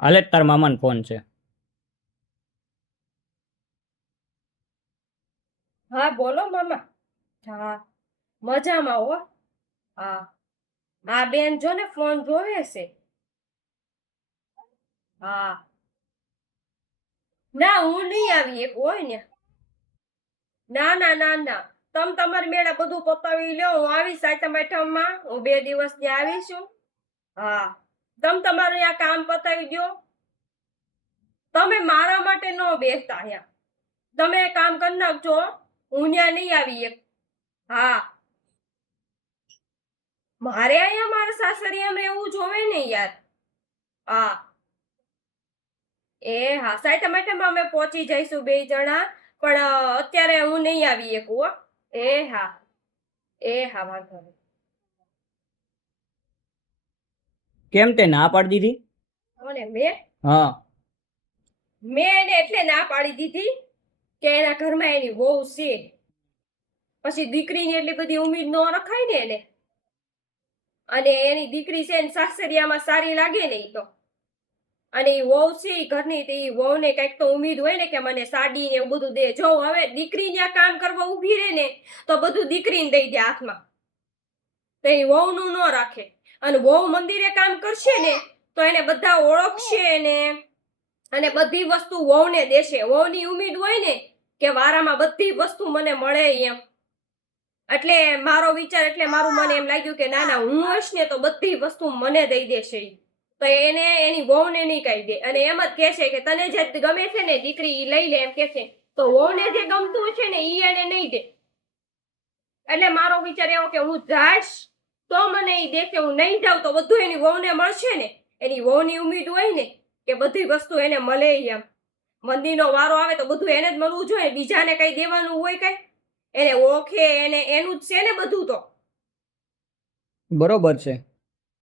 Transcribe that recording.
હાલે તાર મામાનો ફોન છે. હા બોલો મામા. હા મજામાં હો. હા હા બેન જો ને ફોન જોવે છે. હા ના હું નહીં આવી એક હોય ને. ના ના ના ના તમ તમારી મેળે બધું પતાવી લ્યો, હું આવીશ સાતમ આઠમમાં. હું 2 દિવસ ત્યાં આવીશું. હા તમારું આ કામ પતાવી દો. તમે મારા માટે ન બેસતા અહીંયા. તમે કામ કરી નાખજો. હું ત્યાં નહીં આવી એક. હા મારે અહીંયા મારા સાસરિયામાં એવું જોવે ને યાર. હા એ હા સાતમ આઠમમાં અમે પહોંચી જઈશું 2 જણા. પણ અત્યારે હું નહીં આવી એકું હો. એ હા વાંધો નહીં. કેમ તે ના પાડી દીધી? કોને મેં હા. મેં એને એટલે ના પાડી દીધી કે એના ઘરમાં એની વહુ છે. પછી દીકરીની એટલી બધી ઉમ્મીદ ન રખાય ને એને. અને એની દીકરી છે ને સાસરિયામાં સારી લાગે ને ઈ તો. અને ઈ વહુ છે ઈ ઘરની તો ઈ વહુને કઈક તો ઉમ્મીદ હોય ને કે મને સાડી ને એવું બધું દે. જો હવે દીકરી ત્યાં કામ કરવા ઊભી રહે ને તો બધું દીકરીને દઈ દે હાથમાં. તો એ વહુનું ન રાખે. અને વહુ મંદિરે કામ કરશે ને તો એને બધા ઓળખશે ને. અને બધી વસ્તુ વહુને દેશે. વહુની ઉમ્મીદ હોય ને કે વારામાં બધી વસ્તુ મને મળે એમ. એટલે મારો વિચાર, એટલે મારું મને એમ લાગ્યું કે ના ના હું હશ ને તો બધી વસ્તુ મને દઈ દેશે. તો એને એની વહુને નહીં કહી દે. અને એમ જ કહે છે કે તને જે ગમે છે ને દીકરી ઈ લઈ લે એમ કે છે. તો વહુને જે ગમતું છે ને ઈ એને નહીં દે. એટલે મારો વિચાર એવો કે હું જાઈશ તો મને ઈ દેશે. હું નહીં જાઉં તો બધું એની વહુને મળશે ને. એની વહુની ઉમ્મીદ હોય ને કે બધી વસ્તુ એને મળે એમ. મંદિરનો વારો આવે તો બધું એને જ મળવું જોઈએ. બીજાને કઈ દેવાનું હોય કઈ? એને ઓળખે એને એનું જ છે ને બધું તો. બરોબર છે.